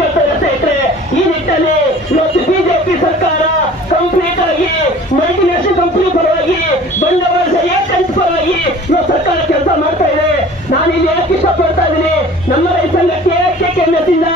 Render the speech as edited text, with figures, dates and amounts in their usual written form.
ಕೇಳ್ತಾರೆ ಸ್ನೇಹಿತರೆ. ಈ ನಿಟ್ಟಿನಲ್ಲಿ ಇವತ್ತು ಬಿಜೆಪಿ ಸರ್ಕಾರ ಕಂಪ್ಲೀಟ್ ಆಗಿ ಮಲ್ಟಿನ್ಯಾಷನಲ್ ಕಂಪನಿ ಪರವಾಗಿ, ಬಂಡವಾಳ ಏಕಂತ ಪರವಾಗಿ ಇವತ್ತು ಸರ್ಕಾರ ಕೆಲಸ ಮಾಡ್ತಾ ಇದೆ. ನಾನು ಇಲ್ಲಿ ಯಾಕೆ ಇಷ್ಟಪಡ್ತಾ ಇದ್ದೀನಿ, ನಮ್ಮ ರೈತ ಸಂಘ KKMS ಇಂದ